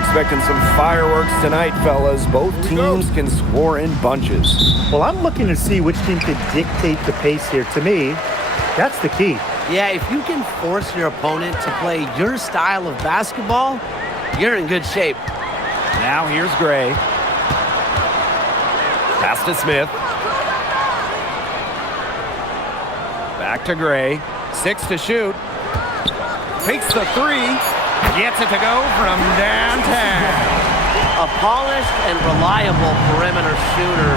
expecting some fireworks tonight, fellas. Both teams can score in bunches. Well, I'm looking to see which team can dictate the pace here. To me, that's the key. Yeah, if you can force your opponent to play your style of basketball, you're in good shape. Now here's Gray. Pass to Smith. Back to Gray. 6 to shoot. Takes the 3. Gets it to go from downtown. A polished and reliable perimeter shooter.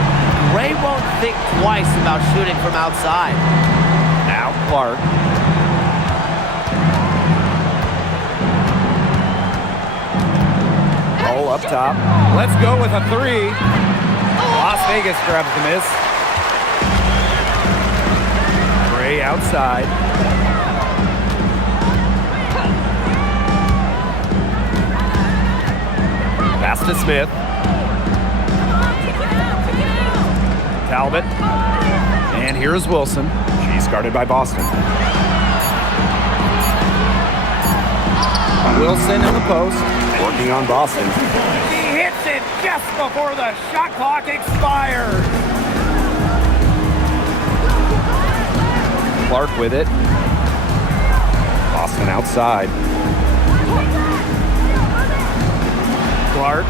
Gray won't think twice about shooting from outside. Now Clark. Roll up top. Let's go with a 3. Las Vegas grabs the miss. Gray outside. Pass to Smith. Talbot. And here's Wilson. She's guarded by Boston. Wilson in the post. Working on Boston. He hits it just before the shot clock expires. Clark with it. Boston outside. Clark.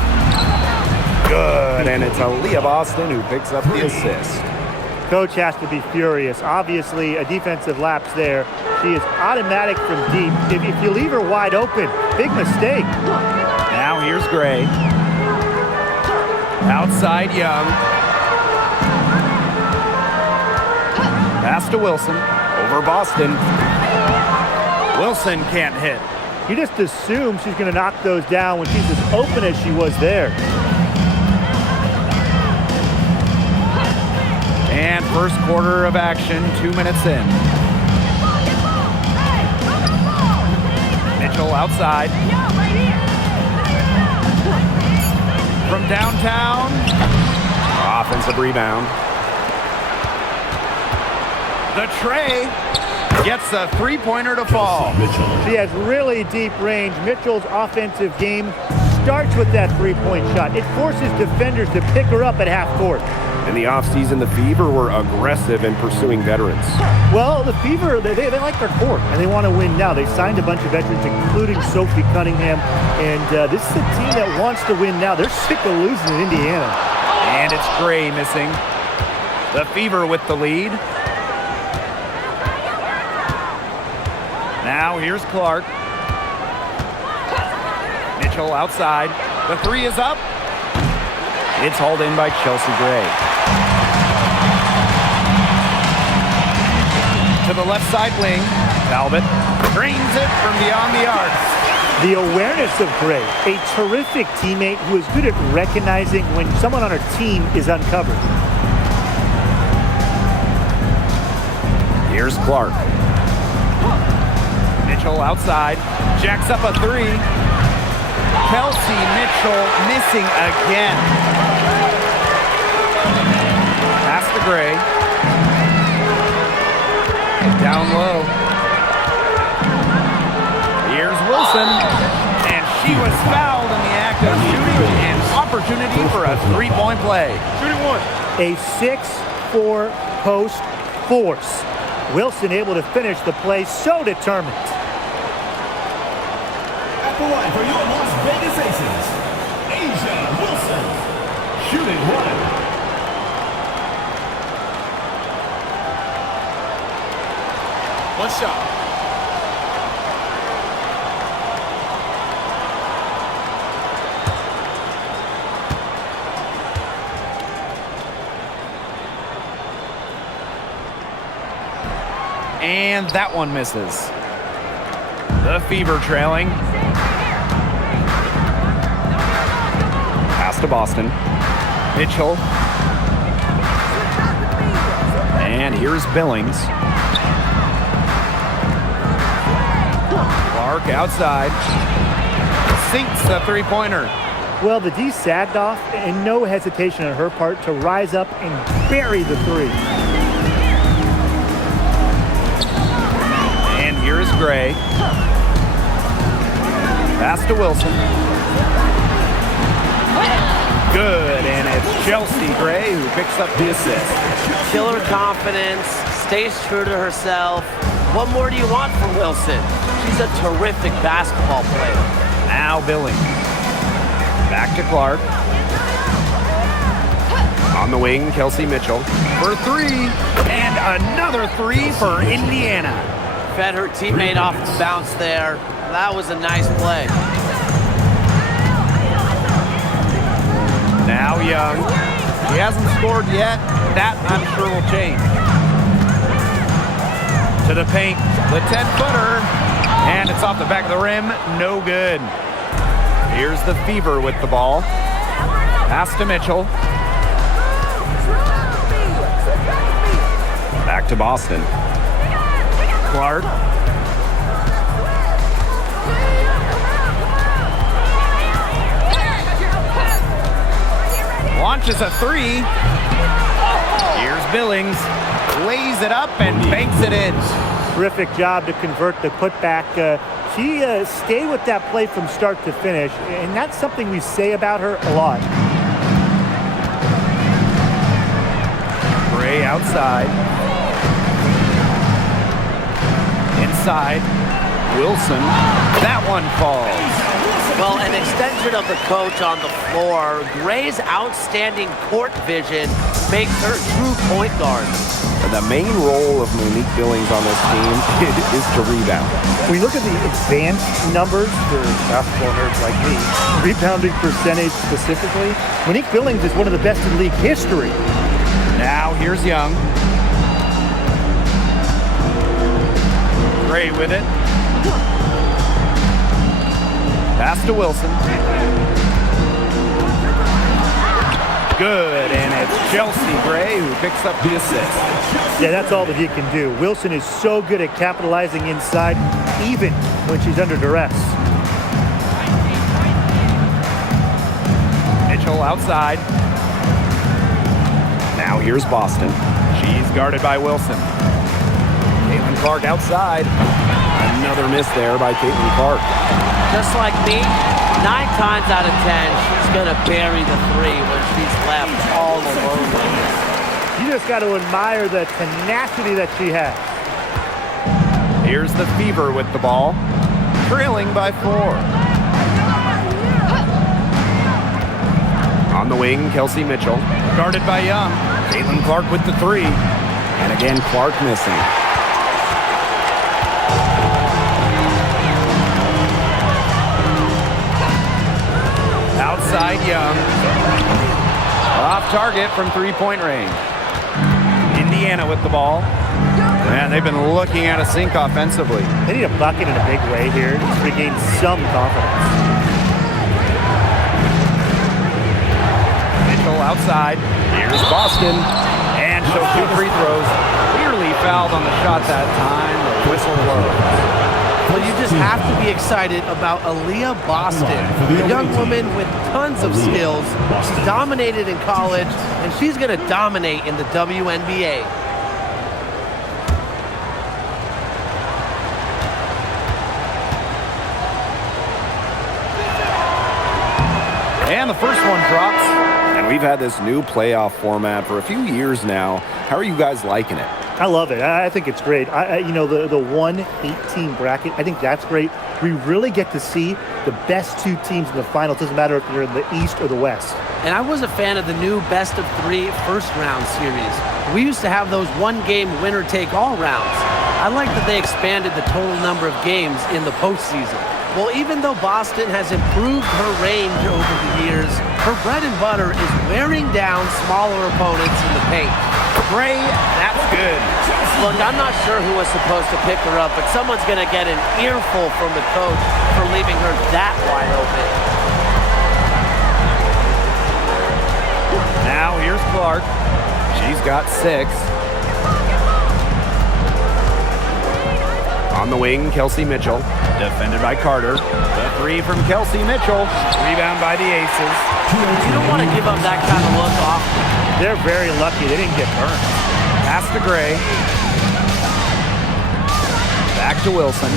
Good. And it's Aaliyah Boston who picks up the assist. Coach has to be furious. Obviously, a defensive lapse there. She is automatic from deep. If you leave her wide open, big mistake. Now here's Gray. Outside Young. Pass to Wilson. Over Boston. Wilson can't hit. You just assume she's going to knock those down when she's as open as she was there. And first quarter of action, 2 minutes in. Mitchell outside. From downtown. Offensive rebound. The tray gets a three-pointer to fall. She has really deep range. Mitchell's offensive game starts with that three-point shot. It forces defenders to pick her up at half court. In the offseason, the Fever were aggressive in pursuing veterans. Well, the Fever, they like their core, and they want to win now. They signed a bunch of veterans, including Sophie Cunningham, and this is a team that wants to win now. They're sick of losing in Indiana. And it's Gray missing. The Fever with the lead. Now here's Clark. Mitchell outside. The 3 is up. It's hauled in by Chelsea Gray. To the left side wing. Talbot drains it from beyond the arc. The awareness of Gray, a terrific teammate who is good at recognizing when someone on her team is uncovered. Here's Clark. Mitchell outside. Jacks up a 3. Kelsey Mitchell missing again. Pass to Gray. Down low. Here's Wilson. And she was fouled in the act of shooting. An opportunity for a three-point play. Shooting 1. A 6-4 post force. Wilson able to finish the play, so determined. At the line for your Las Vegas Aces, Asia Wilson, shooting 1. One shot. And that one misses. The Fever trailing. Pass to Boston. Mitchell. And here's Billings. Clark outside. Sinks the three-pointer. Well, the D sagged off, and no hesitation on her part to rise up and bury the 3. And here's Gray. Pass to Wilson. Good, and it's Chelsea Gray who picks up the assist. Killer confidence, stays true to herself. What more do you want from Wilson? She's a terrific basketball player. Now Billings. Back to Clark. On the wing, Kelsey Mitchell for three. And another three for Indiana. Fed her teammate off the bounce there. That was a nice play. Now Young. He hasn't scored yet. That, I'm sure, will change. To the paint, the 10-footer. And it's off the back of the rim. No good. Here's the Fever with the ball. Pass to Mitchell. Back to Boston. Clark. Launches a three. Here's Billings. Lays it up and banks it in. Terrific job to convert the putback. She stayed with that play from start to finish, and that's something we say about her a lot. Gray outside. Inside. Wilson. That one falls. Well, an extension of the coach on the floor. Gray's outstanding court vision makes her true point guard. The main role of Monique Billings on this team is to rebound. When you look at the advanced numbers for basketball nerds like me, rebounding percentage specifically, Monique Billings is one of the best in league history. Now here's Young. Gray with it. Pass to Wilson. Good, and it's Chelsea Gray who picks up the assist. Yeah, that's all that he can do. Wilson is so good at capitalizing inside, even when she's under duress. Mitchell outside. Now here's Boston. She's guarded by Wilson. Caitlin Clark outside. Another miss there by Caitlin Clark. Just like me, 9 times out of 10, she's going to bury the three when she's left all alone with it. You just got to admire the tenacity that she has. Here's the Fever with the ball, trailing by 4. On the wing, Kelsey Mitchell, guarded by Young. Caitlin Clark with the 3. And again, Clark missing. Outside Young. Off target from 3-point range. Indiana with the ball. Man, they've been looking at a sink offensively. They need a bucket in a big way here to regain some confidence. Mitchell outside. Here's Boston. And she'll 2 free throws. Clearly fouled on the shot that time. The whistle blows. Well, you just have to be excited about Aaliyah Boston, a young woman with tons of skills. She dominated in college, and she's going to dominate in the WNBA. And the first one drops. And we've had this new playoff format for a few years now. How are you guys liking it? I love it. I think it's great. You know, the 1-18 bracket, I think that's great. We really get to see the best 2 teams in the final. It doesn't matter if they're in the East or the West. And I was a fan of the new best-of-3 first-round series. We used to have those one-game winner-take-all rounds. I like that they expanded the total number of games in the postseason. Well, even though Boston has improved her range over the years, her bread and butter is wearing down smaller opponents in the paint. Gray, that's good. Look, I'm not sure who was supposed to pick her up, but someone's going to get an earful from the coach for leaving her that wide open. Now here's Clark. She's got 6. On the wing, Kelsey Mitchell. Defended by Carter. The 3 from Kelsey Mitchell. Rebound by the Aces. You don't want to give up that kind of look often. They're very lucky. They didn't get burned. Pass to Gray. Back to Wilson.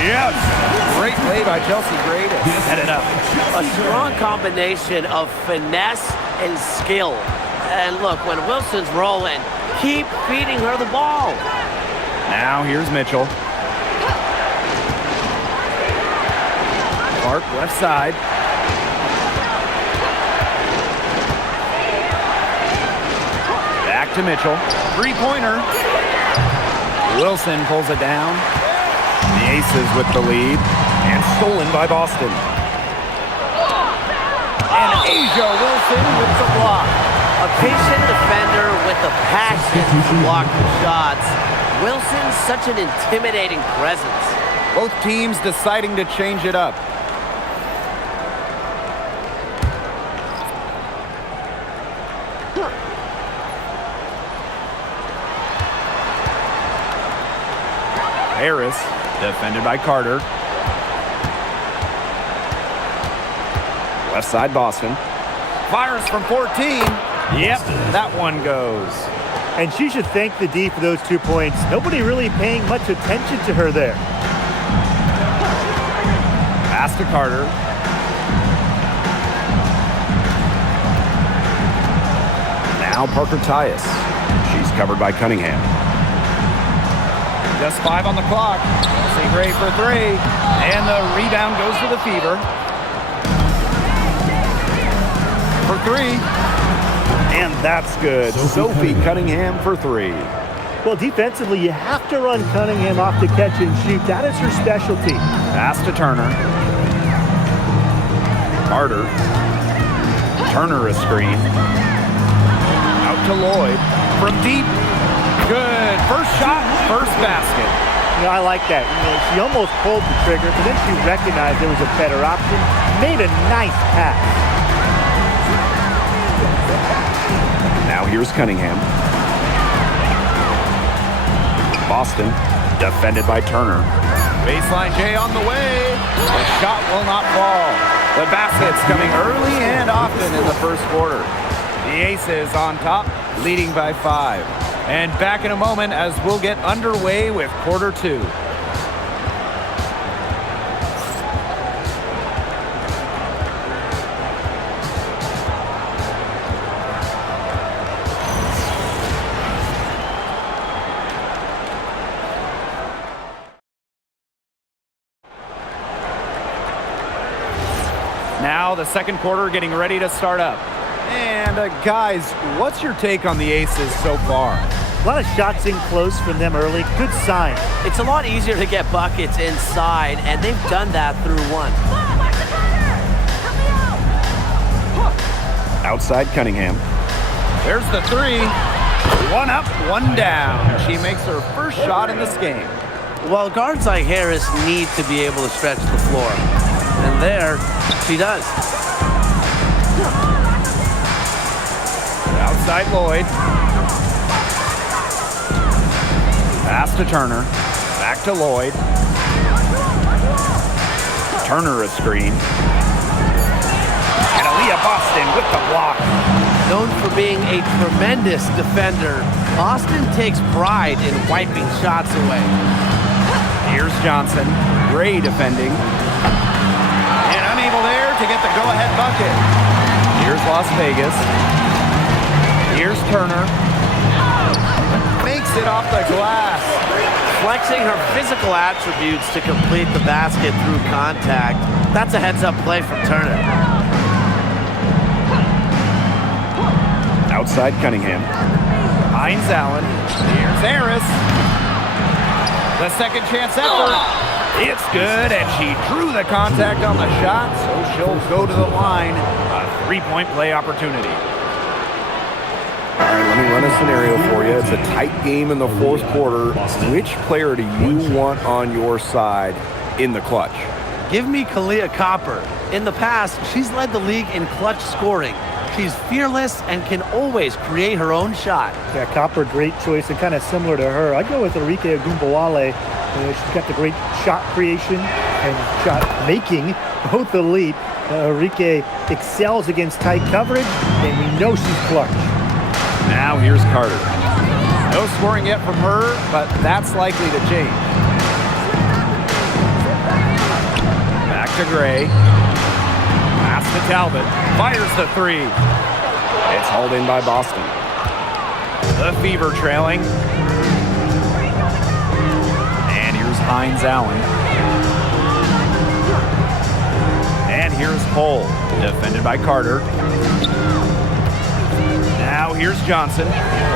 Yes! Great Great play by Chelsea Gray to set it up. A strong combination of finesse and skill. And look, when Wilson's rolling, keep feeding her the ball. Now here's Mitchell. Clark left side. Back to Mitchell. Three-pointer. Wilson pulls it down. The Aces with the lead. And stolen by Boston. And Asia Wilson with the block. A patient defender with the passion to block the shots. Wilson's such an intimidating presence. Both teams deciding to change it up. Harris, defended by Carter. Left side Boston. Fires from 14. Yep, that one goes. And she should thank the D for those 2 points. Nobody really paying much attention to her there. Pass to Carter. Now Parker Tyus. She's covered by Cunningham. Just 5 on the clock. Chelsea Gray for 3. And the rebound goes to the Fever. For 3. And that's good. Sophie Cunningham for 3. Well, defensively, you have to run Cunningham off the catch and shoot. That is her specialty. Pass to Turner. Carter. Turner a screen. Out to Lloyd. From deep. Good. First shot, first basket. You know, I like that. You know, she almost pulled the trigger, but then she recognized there was a better option. Made a nice pass. Now here's Cunningham. Boston, defended by Turner. Baseline J on the way. The shot will not fall. The basket's coming early and often in the first quarter. The Aces on top, leading by 5. And back in a moment as we'll get underway with quarter 2. Now the second quarter getting ready to start up. And guys, what's your take on the Aces so far? A lot of shots in close from them early. Good sign. It's a lot easier to get buckets inside, and they've done that through 1. Outside Cunningham. There's the 3. 1 up, 1 down. She makes her first shot in this game. Well, guards like Harris need to be able to stretch the floor. And there, she does. Outside Lloyd. Pass to Turner. Back to Lloyd. Turner a screen. And Aaliyah Boston with the block. Known for being a tremendous defender, Boston takes pride in wiping shots away. Here's Johnson. Gray defending. And unable there to get the go-ahead bucket. Here's Las Vegas. Here's Turner. Makes it off the glass. Flexing her physical attributes to complete the basket through contact. That's a heads-up play from Turner. Outside Cunningham. Hines Allen. Here's Harris. The second chance effort. It's good, and she drew the contact on the shot, so she'll go to the line. A 3-point play opportunity. All right, let me run a scenario for you. It's a tight game in the fourth quarter. Which player do you want on your side in the clutch? Give me Kalia Copper. In the past, she's led the league in clutch scoring. She's fearless and can always create her own shot. Yeah, Copper, great choice and kind of similar to her. I'd go with Enrique Agumbawale. She's got the great shot creation and shot making, both elite. Enrique excels against tight coverage, and we know she's clutch. Now here's Carter. No scoring yet from her, but that's likely to change. to Gray. Pass to Talbot. Fires the three. It's hauled in by Boston. The Fever trailing. And here's Hines Allen. And here's Hull, defended by Carter. Now here's Johnson.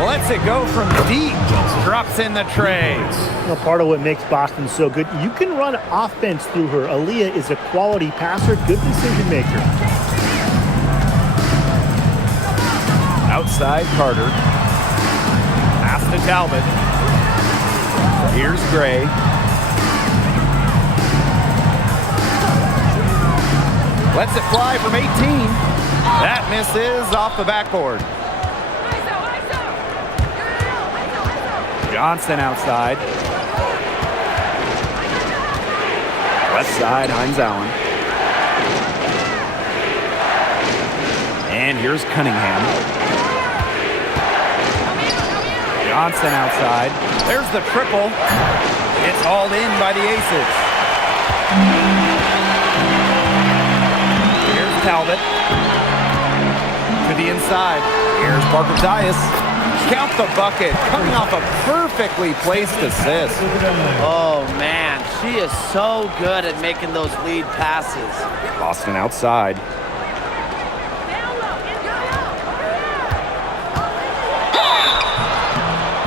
Lets it go from deep. Drops in the tray. You know, part of what makes Boston so good, you can run offense through her. Aaliyah is a quality passer, good decision maker. Outside Carter. Pass to Talbot. Here's Gray. Lets it fly from 18. That misses off the backboard. Johnson outside. Left side, Hines Allen. And here's Cunningham. Johnson outside. There's the triple. It's hauled in by the Aces. Here's Talbot. To the inside. Here's Parker Tyus. Count the bucket. Coming off a perfectly placed assist. Oh, man. She is so good at making those lead passes. Boston outside.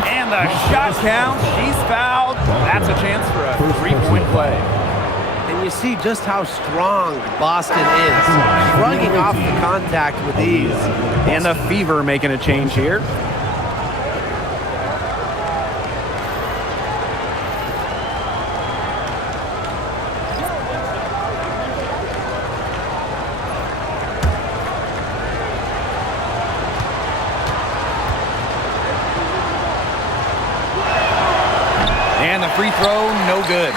And the shot count. She's fouled. That's a chance for a three-point play. And you see just how strong Boston is. Shrugging off the contact with ease. And the Fever making a change here. And the free throw, no good.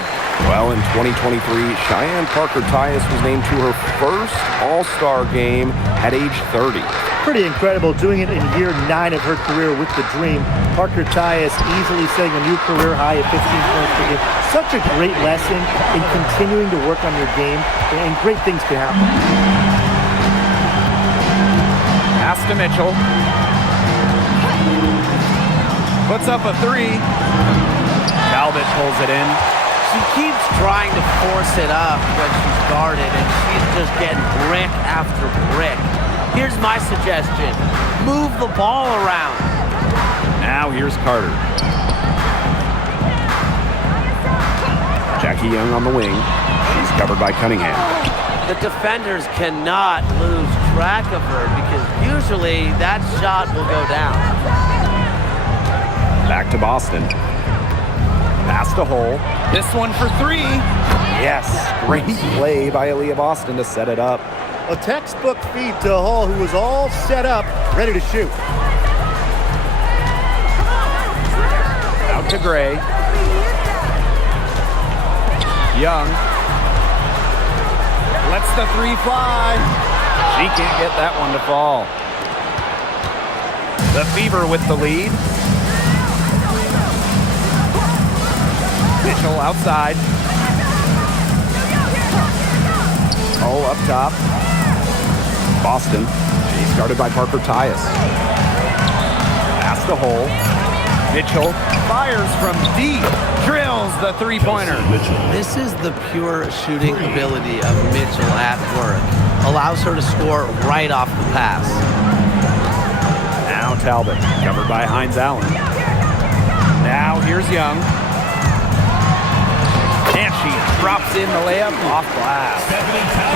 Well, in 2023, Cheyenne Parker Tyus was named to her first All-Star game at age 30. Pretty incredible, doing it in year 9 of her career with the Dream. Parker Tyus easily setting a new career high at 15 points per game. Such a great lesson in continuing to work on your game, and great things can happen. Pass to Mitchell. Puts up a three. Talbot pulls it in. She keeps trying to force it up when she's guarded, and she's just getting brick after brick. Here's my suggestion. Move the ball around. Now here's Carter. Jackie Young on the wing. She's covered by Cunningham. The defenders cannot lose track of her because usually that shot will go down. Back to Boston. Pass to Hull. This one for three. Yes, great play by Aaliyah Boston to set it up. A textbook feed to Hull, who was all set up, ready to shoot. Out to Gray. Young. Lets the three fly. She can't get that one to fall. The Fever with the lead. Mitchell outside. Oh, up top. Boston. She's guarded by Parker Tyus. Pass to Hull. Mitchell fires from deep. Drills the three-pointer. This is the pure shooting ability of Mitchell at work. Allows her to score right off the pass. Now Talbot, covered by Hines Allen. Now here's Young. And she drops in the layup off glass.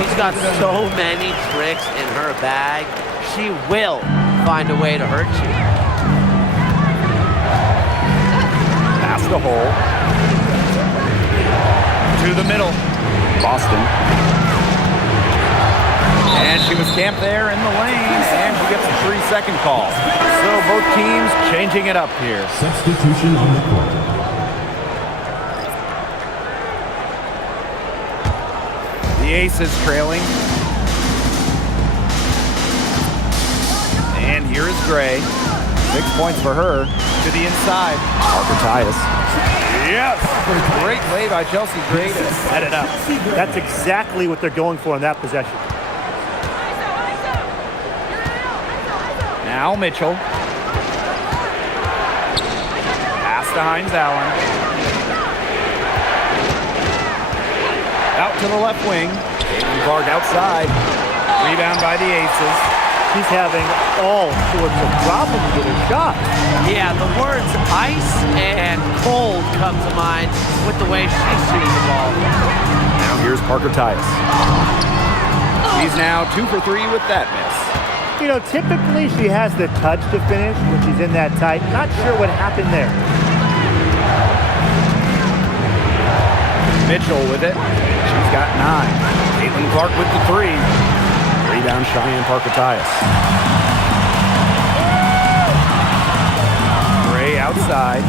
She's got so many tricks in her bag. She will find a way to hurt you. Pass to Hull. To the middle. Boston. And she was camped there in the lane, and she gets a 3-second call. So both teams changing it up here. Substitution on the court. The Aces trailing. And here is Gray. 6 points for her. To the inside. Parker Tyus. Yes! Great play by Chelsea Gray to set it up. That's exactly what they're going for in that possession. Now Mitchell. Pass to Hines Allen. Out to the left wing. Caitlin Clark outside. Rebound by the Aces. She's having all sorts of problems with her shot. Yeah, the words ice and cold come to mind with the way she's shooting the ball. Now here's Parker Tyus. She's now 2 for 3 with that miss. You know, typically she has the touch to finish when she's in that tight. Not sure what happened there. Mitchell with it. She's got 9. Caitlin Clark with the 3. Rebound Cheyenne Parker Tyus. Gray outside.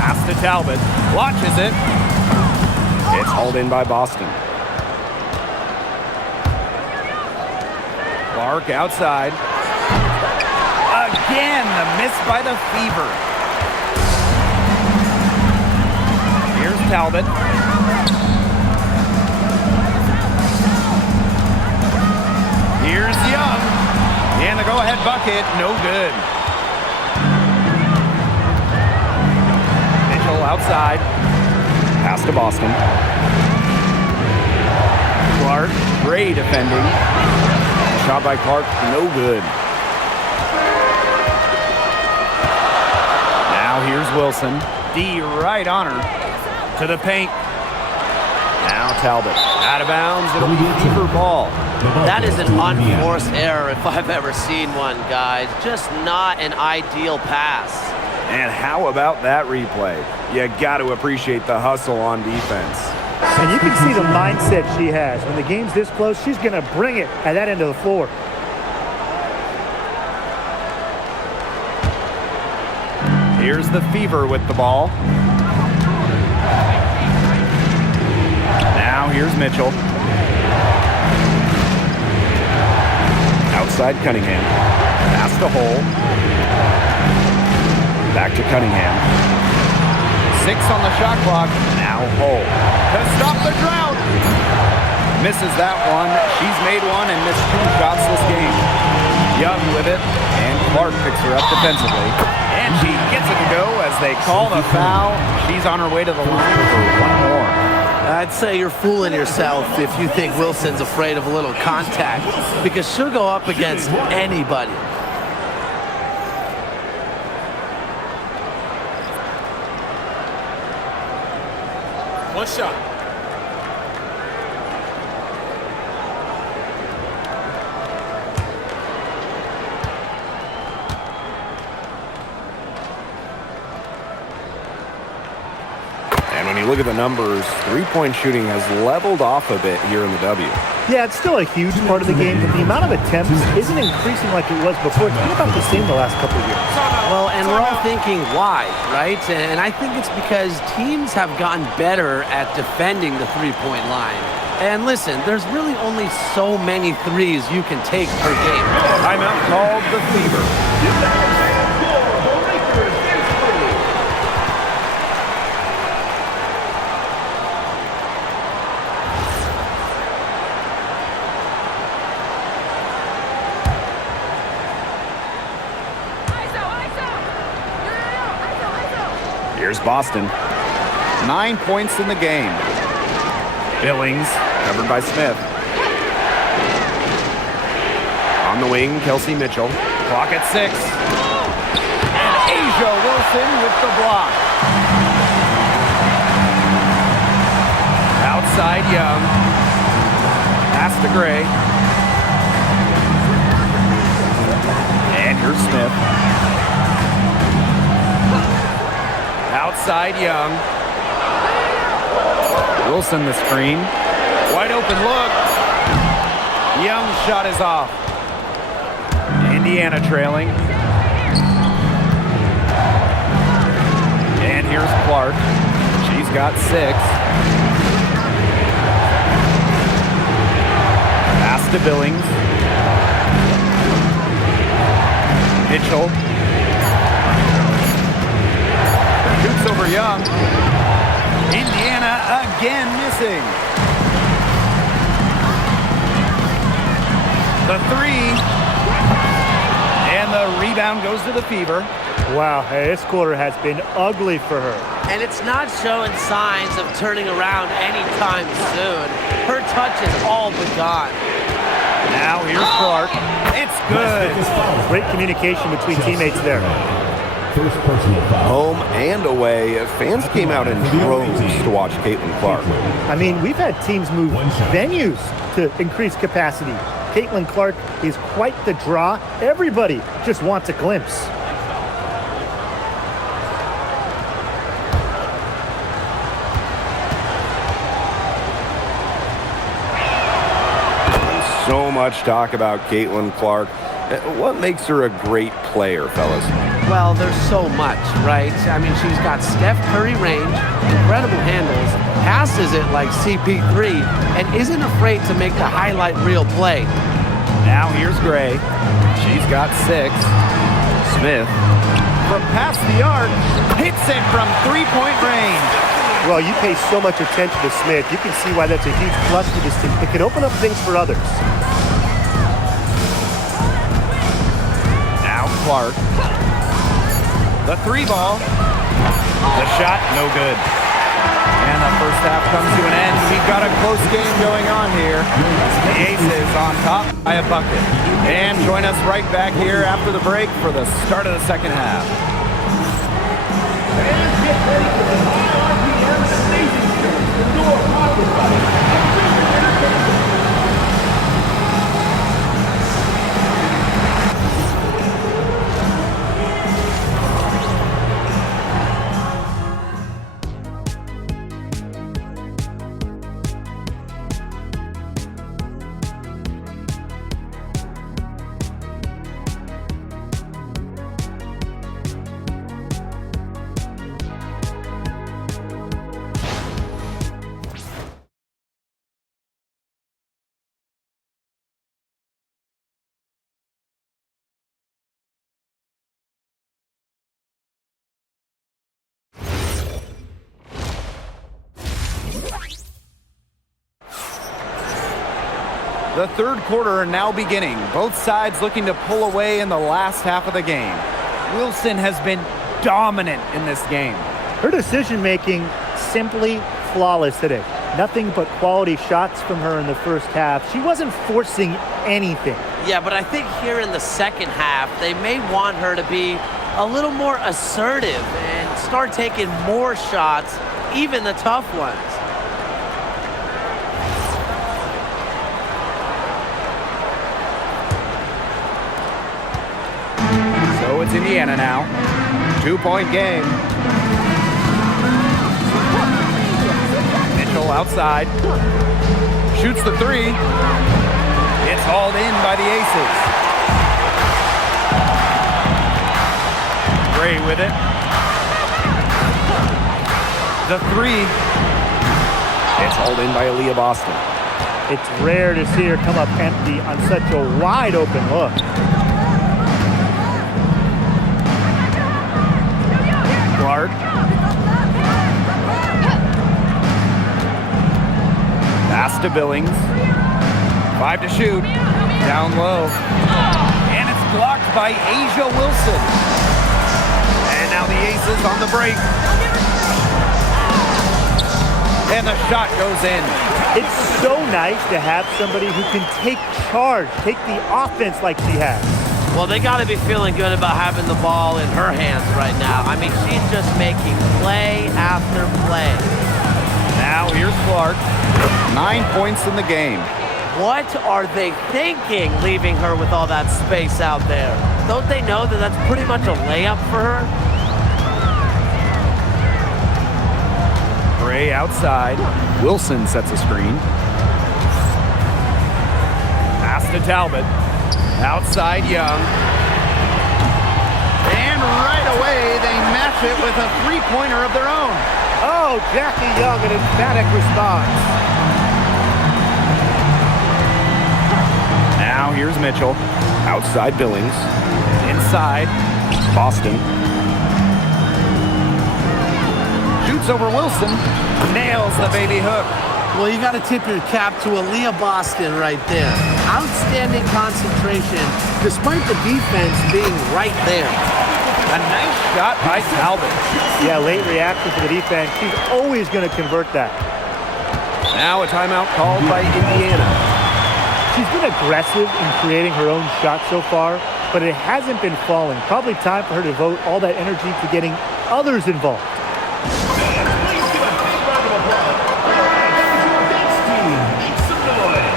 Pass to Talbot. Launches it. It's hauled in by Boston. Clark outside. Again, the miss by the Fever. Here's Talbot. Here's Young. And the go-ahead bucket, no good. Mitchell outside. Pass to Boston. Clark, Gray defending. Shot by Clark, no good. Now here's Wilson. D right on her. To the paint. Now Talbot. Out of bounds. It'll be Fever ball. That is an unforced error if I've ever seen one, guys. Just not an ideal pass. And how about that replay? You got to appreciate the hustle on defense. And you can see the mindset she has. When the game's this close, she's going to bring it at that end of the floor. Here's the Fever with the ball. Now here's Mitchell. Outside Cunningham. Pass to Hole. Back to Cunningham. 6 on the shot clock. Now Hole. To stop the drought. Misses that one. She's made one and missed 2 shots this game. Young with it. And Clark picks her up defensively. And she gets it to go as they call the foul. She's on her way to the line for one more. I'd say you're fooling yourself if you think Wilson's afraid of a little contact, because she'll go up against anybody. One shot. And when you look at the numbers, three-point shooting has leveled off a bit here in the W. Yeah, it's still a huge part of the game, but the amount of attempts isn't increasing like it was before. It's been about the same the last couple of years. Well, and we're all thinking why, right? And I think it's because teams have gotten better at defending the three-point line. And listen, there's really only so many threes you can take per game. Timeout called the Fever. Here's Boston. 9 points in the game. Billings, covered by Smith. On the wing, Kelsey Mitchell. Clock at 6. And Asia Wilson with the block. Outside Young. Pass to Gray. And here's Smith. Outside Young. Wilson the screen. Wide open look. Young's shot is off. Indiana trailing. And here's Clark. She's got 6. Pass to Billings. Mitchell. Shoots over Young. Indiana again missing. The three. And the rebound goes to the Fever. Wow, hey, this quarter has been ugly for her. And it's not showing signs of turning around anytime soon. Her touch is all but gone. Now here's Clark. It's good. Great communication between teammates there. First personal foul. Home and away, fans came out in droves to watch Caitlin Clark. I mean, we've had teams move venues to increase capacity. Caitlin Clark is quite the draw. Everybody just wants a glimpse. So much talk about Caitlin Clark. What makes her a great player, fellas? Well, there's so much, right? I mean, she's got Steph Curry range, incredible handles, passes it like CP3, and isn't afraid to make the highlight reel play. Now here's Gray. She's got 6. Smith from past the arc hits it from three-point range. Well, you pay so much attention to Smith. You can see why that's a huge plus for this team. It can open up things for others. Now Clark. The 3 ball. The shot, no good. And the first half comes to an end. We've got a close game going on here. The Aces on top by a bucket. And join us right back here after the break for the start of the second half. Fans, get ready for the high RPM Station Show. The door powered by Entertainment. The third quarter now beginning. Both sides looking to pull away in the last half of the game. Wilson has been dominant in this game. Her decision-making simply flawless today. Nothing but quality shots from her in the first half. She wasn't forcing anything. Yeah, but I think here in the second half, they may want her to be a little more assertive and start taking more shots, even the tough ones. So it's Indiana now. 2-point game. Mitchell outside. Shoots the 3. It's hauled in by the Aces. Gray with it. The 3. It's hauled in by Aaliyah Boston. It's rare to see her come up empty on such a wide open look. Clark. Pass to Billings. 5 to shoot. Down low. And it's blocked by Asia Wilson. And now the Aces on the break. And the shot goes in. It's so nice to have somebody who can take charge, take the offense like she has. Well, they got to be feeling good about having the ball in her hands right now. I mean, she's just making play after play. Now here's Clark. 9 points in the game. What are they thinking, leaving her with all that space out there? Don't they know that that's pretty much a layup for her? Gray outside. Wilson sets a screen. Pass to Talbot. Outside Young. And right away, they match it with a three-pointer of their own. Oh, Jackie Young, an emphatic response. Now here's Mitchell. Outside Billings. Inside outside. Boston. Shoots over Wilson. Nails the baby hook. Well, you got to tip your cap to Aaliyah Boston right there. Outstanding concentration, despite the defense being right there. A nice shot by Talbot. Yeah, late reaction to the defense. She's always going to convert that. Now a timeout called by Indiana. She's been aggressive in creating her own shot so far, but it hasn't been falling. Probably time for her to devote all that energy to getting others involved. Please give a big round of applause. Next team, make some noise.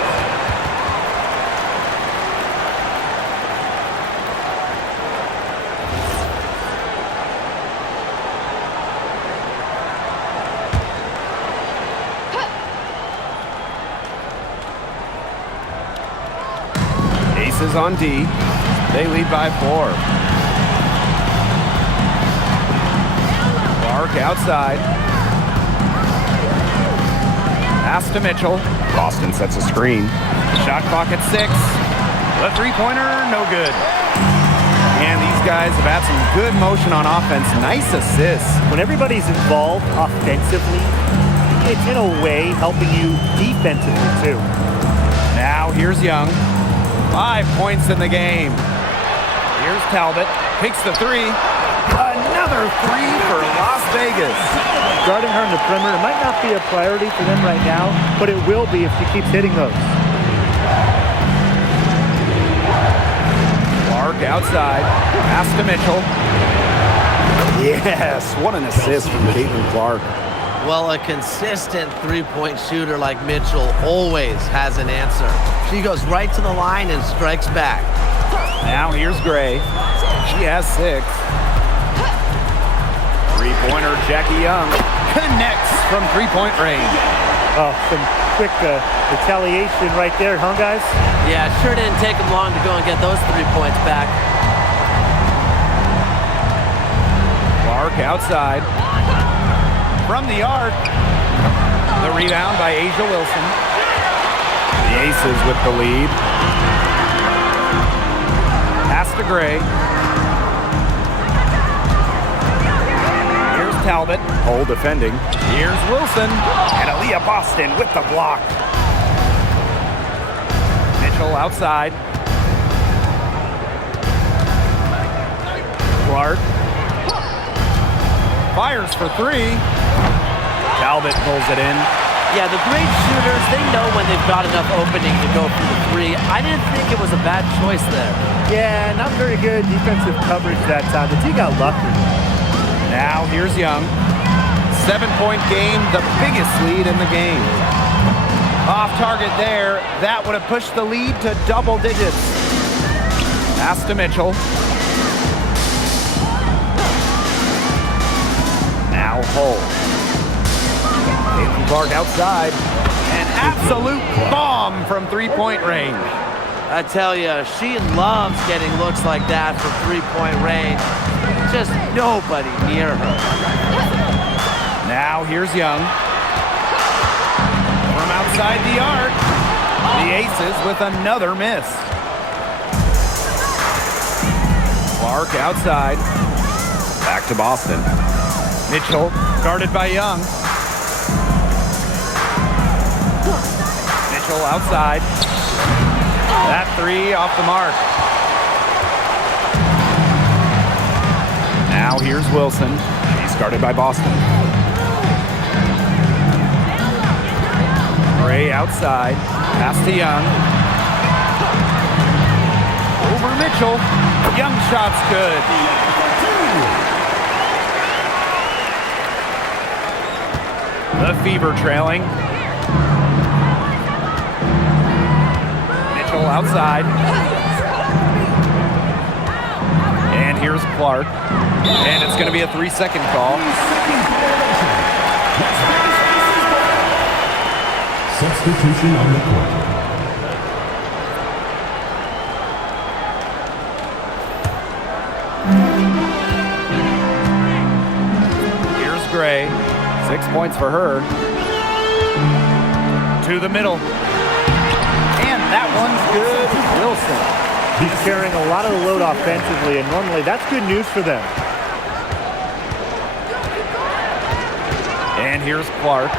Aces on D. They lead by 4. Clark outside. Pass to Mitchell. Boston sets a screen. Shot clock at 6. The three-pointer, no good. And these guys have had some good motion on offense. Nice assists. When everybody's involved offensively, it's in a way helping you defensively too. Now here's Young. 5 points in the game. Here's Talbot. Takes the 3. Another 3 for Las Vegas. Guarding her in the perimeter might not be a priority for them right now, but it will be if she keeps hitting those. Clark outside. Pass to Mitchell. Yes, what an assist from Caitlin Clark. Well, a consistent three-point shooter like Mitchell always has an answer. She goes right to the line and strikes back. Now here's Gray. She has 6. Three-pointer, Jackie Young connects from three-point range. Oh, some quick retaliation right there, huh, guys? Yeah, sure didn't take them long to go and get those 3 points back. Clark outside. From the arc. The rebound by Asia Wilson. The Aces with the lead. Pass to Gray. Here's Talbot. Hole defending. Here's Wilson. And Aaliyah Boston with the block. Mitchell outside. Clark. Fires for 3. Talbot pulls it in. Yeah, the great shooters, they know when they've got enough opening to go for the 3. I didn't think it was a bad choice there. Yeah, not very good defensive coverage that time. The team got lucky. Now here's Young. 7-point game, the biggest lead in the game. Off target there. That would have pushed the lead to double digits. Pass to Mitchell. Now Hull. Caitlin Clark outside. An absolute bomb from three-point range. I tell you, she loves getting looks like that from three-point range. Just nobody near her. Now here's Young. From outside the arc. The Aces with another miss. Clark outside. Back to Boston. Mitchell guarded by Young. Mitchell outside. That 3 off the mark. Now here's Wilson. He's guarded by Boston. Gray outside. Pass to Young. Over Mitchell. Young shot's good. The Fever trailing. Mitchell outside. And here's Clark. And it's going to be a 3-second call. Substitution on the court. Here's Gray. 6 points for her. To the middle. And that one's good. Wilson. He's carrying a lot of the load offensively, and normally that's good news for them. And here's Clark.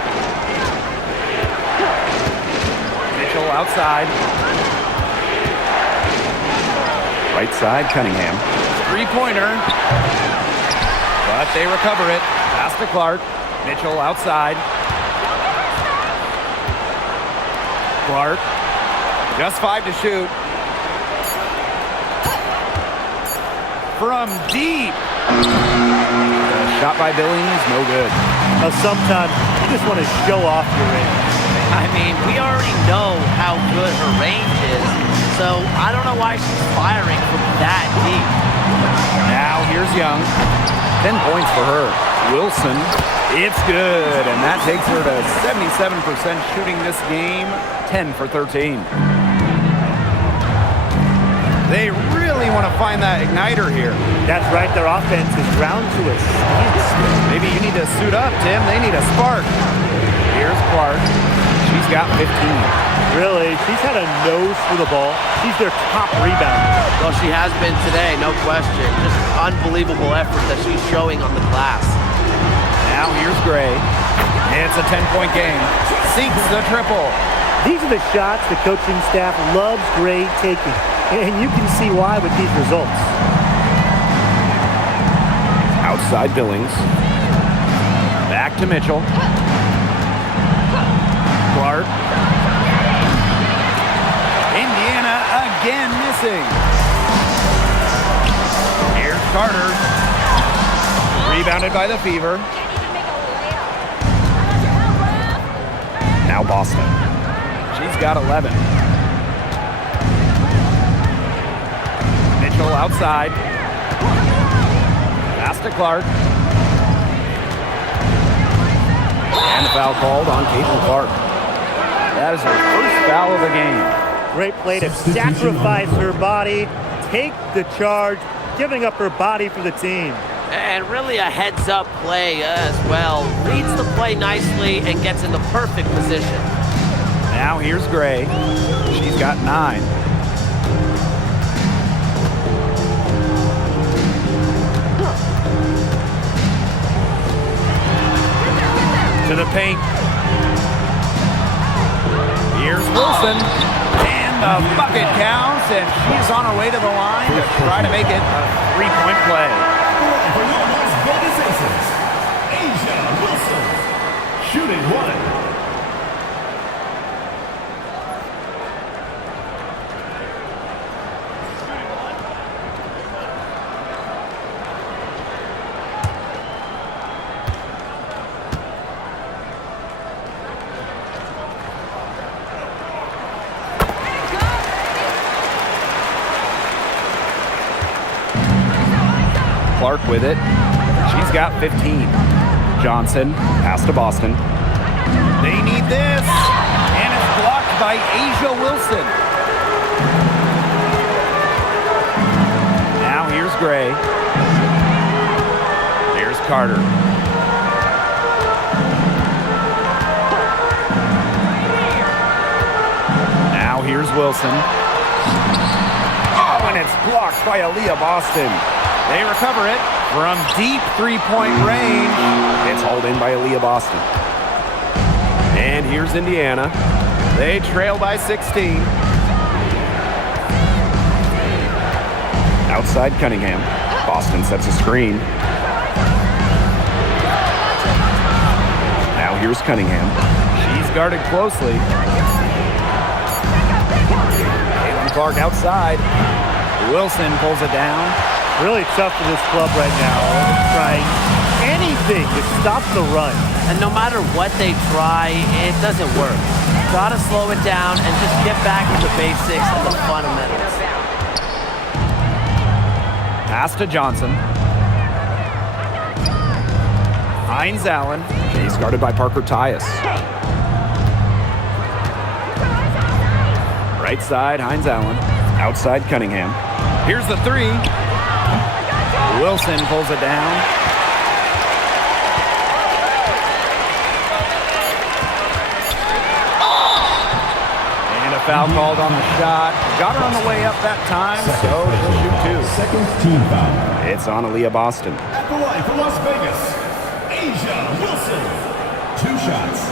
Mitchell outside. Right side, Cunningham. Three-pointer. But they recover it. Pass to Clark. Mitchell outside. Clark. Just 5 to shoot. From deep. The shot by Billings, no good. Now, sometimes you just want to show off your range. I mean, we already know how good her range is, so I don't know why she's firing from that deep. Now here's Young. 10 points for her. Wilson, it's good, and that takes her to 77% shooting this game, 10 for 13. They really want to find that igniter here. That's right, their offense is ground to a standstill. Maybe you need to suit up, Tim. They need a spark. Here's Clark. She's got 15. Really, she's had a nose for the ball. She's their top rebounder. Well, she has been today, no question. Just unbelievable effort that she's showing on the glass. Now here's Gray. It's a 10-point game. Sinks the triple. These are the shots the coaching staff loves Gray taking. And you can see why with these results. Outside Billings. Back to Mitchell. Clark. Indiana again missing. Here's Carter. Rebounded by the Fever. Now Boston. She's got 11. Mitchell outside. Pass to Clark. And the foul called on Caitlin Clark. That is her first foul of the game. Great play to sacrifice her body, take the charge, giving up her body for the team. And really a heads-up play as well. Reads the play nicely and gets in the perfect position. Now here's Gray. She's got 9. To the paint. Here's Wilson. And the bucket counts, and she's on her way to the line to try to make it a 3-point play. For your Las Vegas Aces, Asia Wilson. Shooting 1. Clark with it. She's got 15. Johnson, pass to Boston. They need this. And it's blocked by Asia Wilson. Now here's Gray. There's Carter. Now here's Wilson. Oh, and it's blocked by Aaliyah Boston. They recover it from deep three-point range. It's hauled in by Aaliyah Boston. And here's Indiana. They trail by 16. Outside Cunningham. Boston sets a screen. Now here's Cunningham. She's guarded closely. Caitlin Clark outside. Wilson pulls it down. Really tough for this club right now. Trying anything to stop the run. And no matter what they try, it doesn't work. Gotta slow it down and just get back to the basics and the fundamentals. Pass to Johnson. Hines Allen. She's guarded by Parker Tyus. Right side, Hines Allen. Outside Cunningham. Here's the three. Wilson pulls it down. And a foul called on the shot. Got her on the way up that time, so she'll shoot two. Second team foul. It's on Aaliyah Boston. At the line for Las Vegas, Asia Wilson. 2 shots.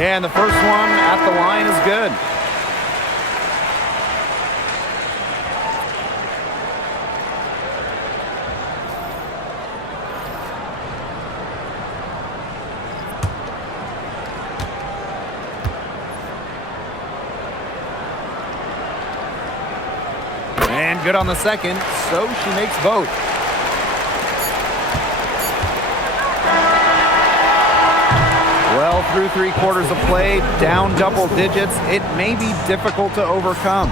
And the first one at the line is good. And good on the second, so she makes both. Well, through 3 quarters of play, down double digits, it may be difficult to overcome.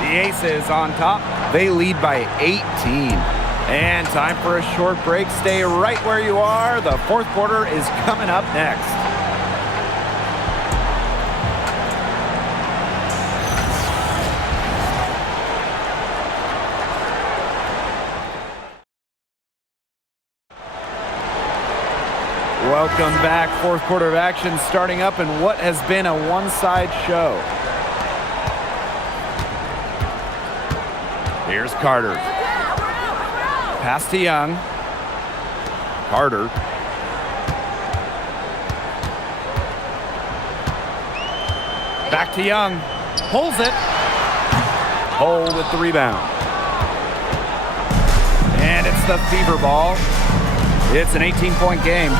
The Aces on top, they lead by 18. And time for a short break. Stay right where you are. The 4th quarter is coming up next. Welcome back. 4th quarter of action starting up in what has been a one-side show. Here's Carter. Pass to Young. Carter. Back to Young. Pulls it. Hole with the rebound. And it's the fever ball. It's an 18-point game.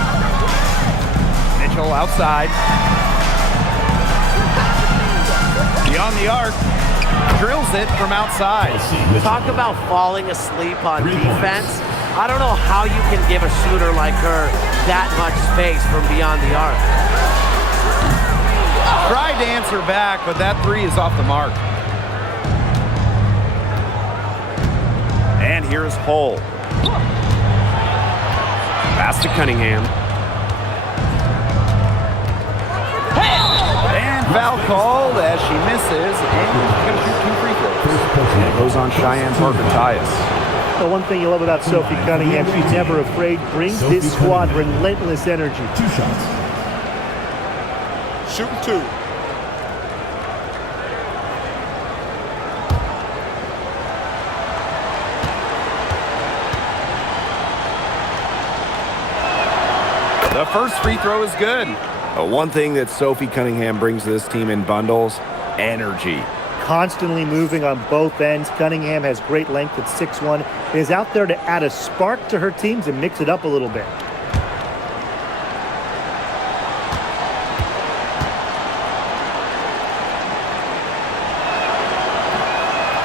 Mitchell outside. Beyond the arc. Drills it from outside. Talk about falling asleep on defense. I don't know how you can give a shooter like her that much space from beyond the arc. Tried to answer back, but that 3 is off the mark. And here's Hull. Pass to Cunningham. And foul called as she misses, and she's going to shoot 2 free throws. And it goes on Cheyenne Parker-Tyus. The one thing you love about Sophie Cunningham, she's never afraid, brings this squad relentless energy. 2 shots. Shooting 2. The first free throw is good. One thing that Sophie Cunningham brings to this team in bundles, energy. Constantly moving on both ends. Cunningham has great length at 6'1", is out there to add a spark to her teams and mix it up a little bit.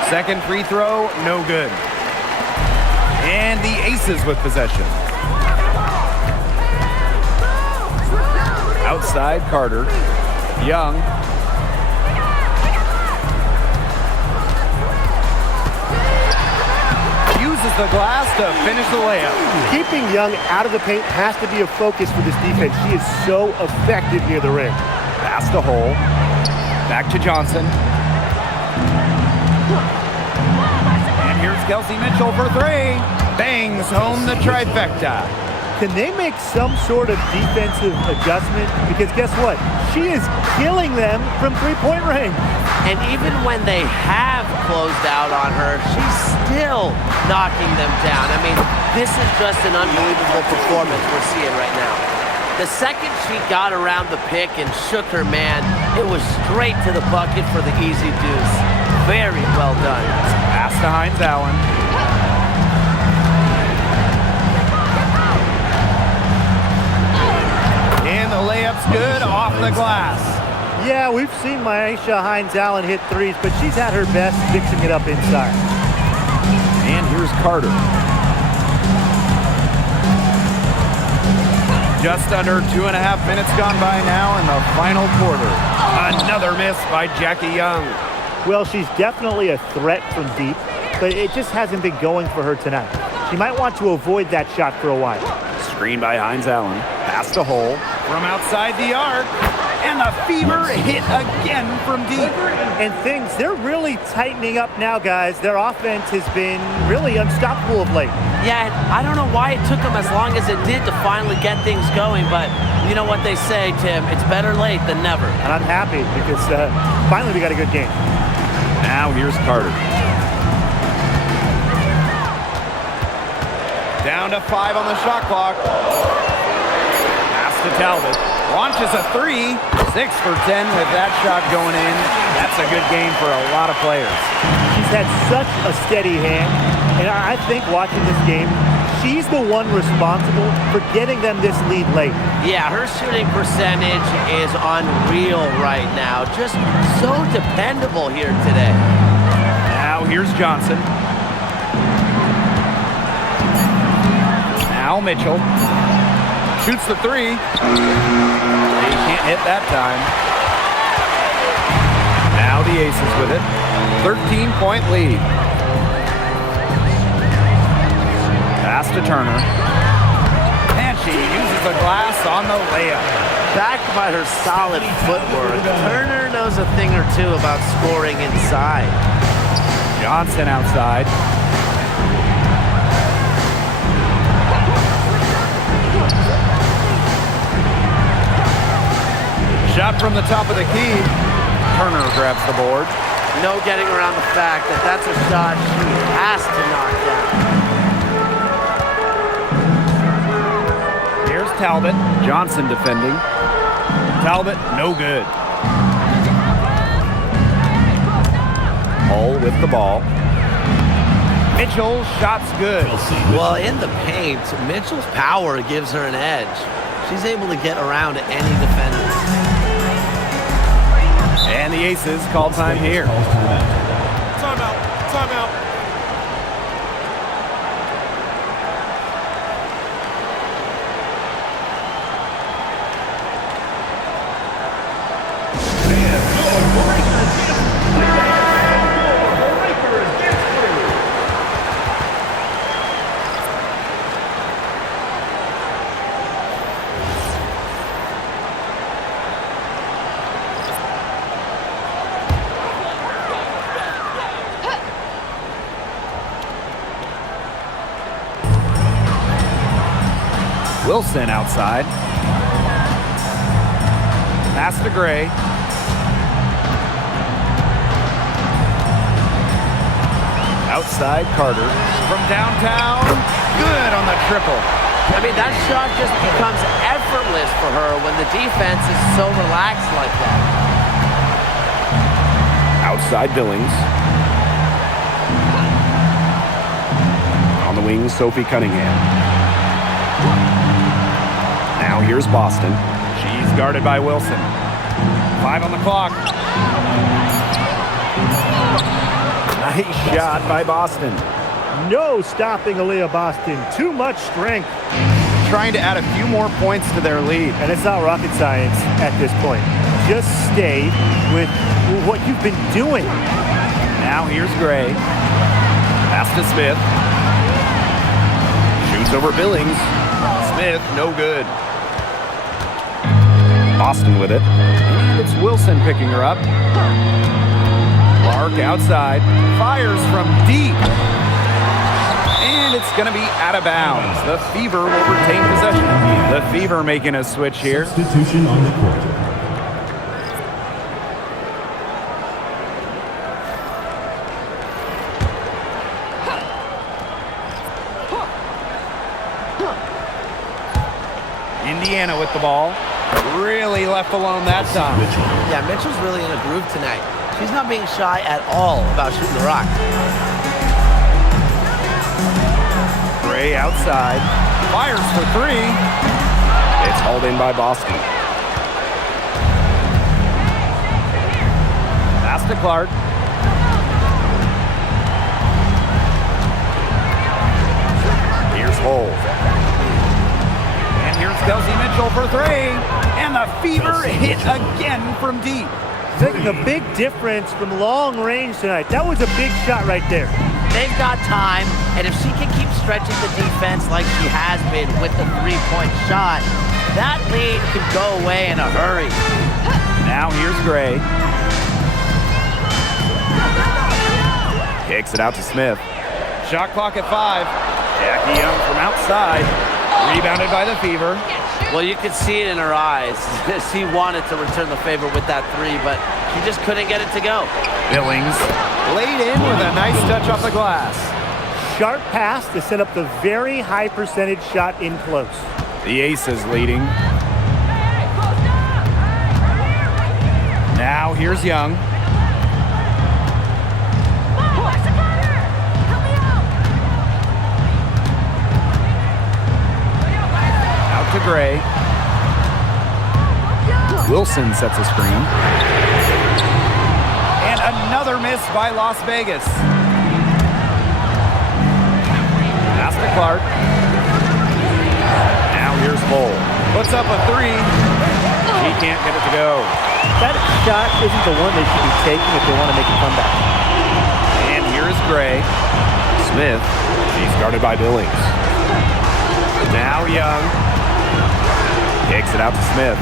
Second free throw, no good. And the Aces with possession. Outside, Carter. Young. Uses the glass to finish the layup. Keeping Young out of the paint has to be a focus for this defense. She is so effective near the rim. Pass to Hull. Back to Johnson. And here's Kelsey Mitchell for 3. Bangs home the trifecta. Can they make some sort of defensive adjustment? Because guess what? She is killing them from three-point range. And even when they have closed out on her, she's still knocking them down. I mean, this is just an unbelievable performance we're seeing right now. The second she got around the pick and shook her man, it was straight to the bucket for the easy deuce. Very well done. Pass to Hines Allen. And the layup's good off the glass. Yeah, we've seen Myisha Hines-Allen hit threes, but she's at her best fixing it up inside. And here's Carter. Just under 2.5 minutes gone by now in the final quarter. Another miss by Jackie Young. Well, she's definitely a threat from deep, but it just hasn't been going for her tonight. She might want to avoid that shot for a while. Screen by Hines Allen. Pass to Hull. From outside the arc, and the fever hit again from deep. And they're really tightening up now, guys. Their offense has been really unstoppable of late. Yeah, and I don't know why it took them as long as it did to finally get things going, but you know what they say, Tim, it's better late than never. And I'm happy because finally we got a good game. Now here's Carter. Down to 5 on the shot clock. Pass to Talbot. Launches a 3. 6 for 10 with that shot going in. That's a good game for a lot of players. She's had such a steady hand, and I think watching this game, she's the one responsible for getting them this lead late. Yeah, her shooting percentage is unreal right now. Just so dependable here today. Now here's Johnson. Now Mitchell. Shoots the 3. He can't hit that time. Now the Aces with it. 13-point lead. Pass to Turner. And she uses the glass on the layup. Backed by her solid footwork, Turner knows a thing or two about scoring inside. Johnson outside. Shot from the top of the key. Turner grabs the board. No getting around the fact that that's a shot she has to knock down. Here's Talbot. Johnson defending. Talbot, no good. Hull with the ball. Mitchell, shot's good. Well, in the paint, Mitchell's power gives her an edge. She's able to get around any defender. And the Aces call time here. Timeout. Timeout. Wilson outside. Pass to Gray. Outside Carter. From downtown. Good on the triple. I mean, that shot just becomes effortless for her when the defense is so relaxed like that. Outside Billings. On the wing, Sophie Cunningham. Now here's Boston. She's guarded by Wilson. 5 on the clock. Nice shot by Boston. No stopping Aaliyah Boston. Too much strength. Trying to add a few more points to their lead. And it's not rocket science at this point. Just stay with what you've been doing. Now here's Gray. Pass to Smith. Shoots over Billings. Smith, no good. Boston with it. And it's Wilson picking her up. Clark outside. Fires from deep. And it's going to be out of bounds. The Fever will retain possession. The Fever making a switch here. Substitution on the court. Indiana with the ball. Really left alone that time. Yeah, Mitchell's really in a groove tonight. She's not being shy at all about shooting the rock. Gray outside. Fires for 3. It's hauled in by Boston. Pass to Clark. Here's Hull. And here's Kelsey Mitchell for 3. And the Fever hit again from deep. Making a big difference from long range tonight. That was a big shot right there. They've got time, and if she can keep stretching the defense like she has been with the three-point shot, That lead could go away in a hurry. Now here's Gray. Kicks it out to Smith. Shot clock at 5. Jackie Young from outside. Rebounded by the Fever. Well, you could see it in her eyes. She wanted to return the favor with that 3, but she just couldn't get it to go. Billings laid in with a nice touch off the glass. Sharp pass to set up the very high percentage shot in close. The Aces leading. Now here's Young. Out to Gray. Wilson sets a screen. And another miss by Las Vegas. Pass to Clark. Now here's Bull. Puts up a 3. He can't get it to go. That shot isn't the one they should be taking if they want to make a comeback. And here is Gray. Smith. He's guarded by Billings. Now Young. Kicks it out to Smith.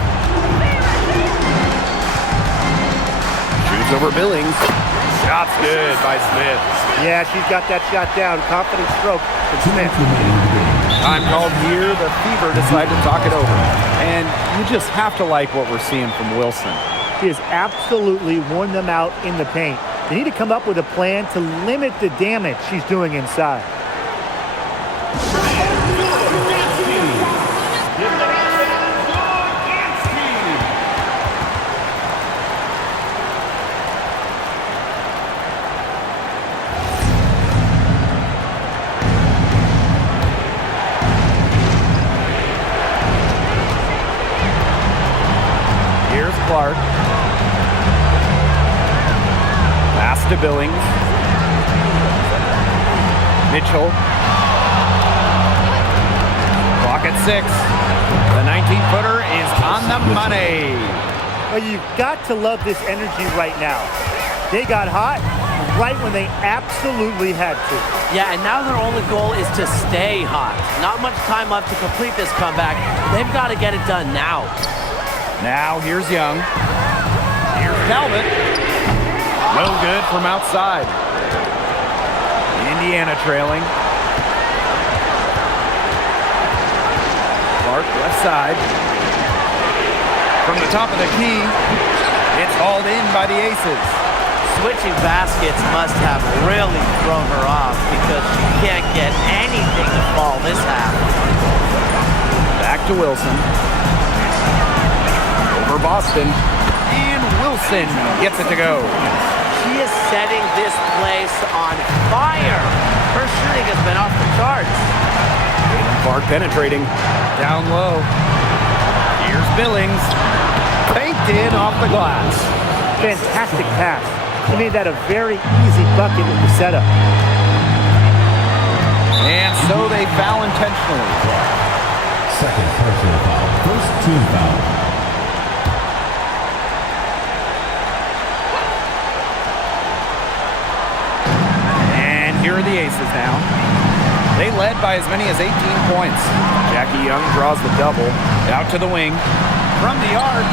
Shoots over Billings. Shot's good by Smith. Yeah, she's got that shot down. Confident stroke from Smith. Time called here. The Fever decide to talk it over. And you just have to like what we're seeing from Wilson. She has absolutely worn them out in the paint. They need to come up with a plan to limit the damage she's doing inside. Clark. Pass to Billings. Mitchell. Clock at 6. The 19-footer is on the money. Well, you've got to love this energy right now. They got hot right when they absolutely had to. Yeah, and now their only goal is to stay hot. Not much time left to complete this comeback. They've got to get it done now. Now here's Young. Here's Talbot. No good from outside. Indiana trailing. Clark left side. From the top of the key, it's hauled in by the Aces. Switching baskets must have really thrown her off because she can't get anything to fall this half. Back to Wilson. Over Boston. And Wilson gets it to go. She is setting this place on fire. Her shooting has been off the charts. Clark penetrating. Down low. Here's Billings. Baked in off the glass. Fantastic pass. He made that a very easy bucket with the setup. And so they foul intentionally. Second personal foul. First team foul. And here are the Aces now. They led by as many as 18 points. Jackie Young draws the double. Out to the wing. From the arc.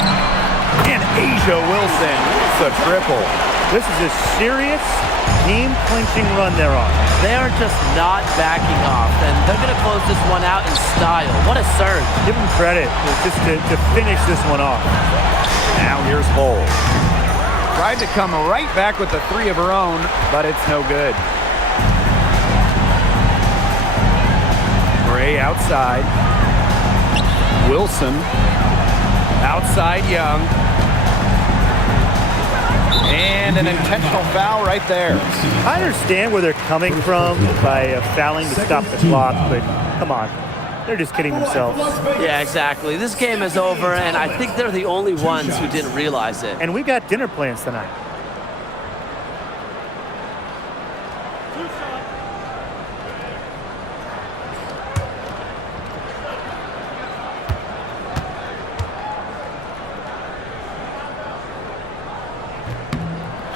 And Asia Wilson with a triple. This is a serious game-clinching run they're on. They are just not backing off, and they're going to close this one out in style. What a surge. Give them credit just to finish this one off. Now here's Bull. Tried to come right back with the 3 of her own, but it's no good. Gray outside. Wilson. Outside Young. And an intentional foul right there. I understand where they're coming from by fouling to stop the clock, but come on. They're just kidding themselves. Yeah, exactly. This game is over, and I think they're the only ones who didn't realize it. And we've got dinner plans tonight.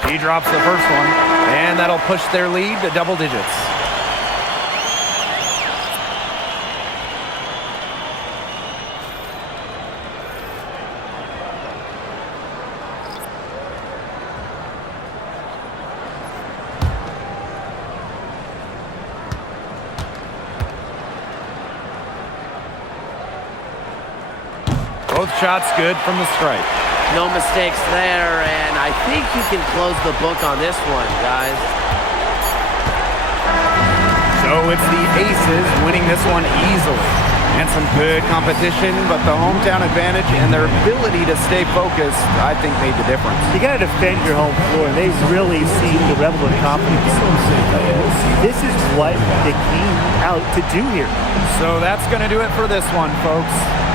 He drops the first one, and that'll push their lead to double digits. Both shots good from the stripe. No mistakes there, and I think you can close the book on this one, guys. So it's the Aces winning this one easily. And some good competition, but the hometown advantage and their ability to stay focused, I think, made the difference. You got to defend your home floor, and they really seem to revel in confidence. This is what they came out to do here. So that's going to do it for this one, folks.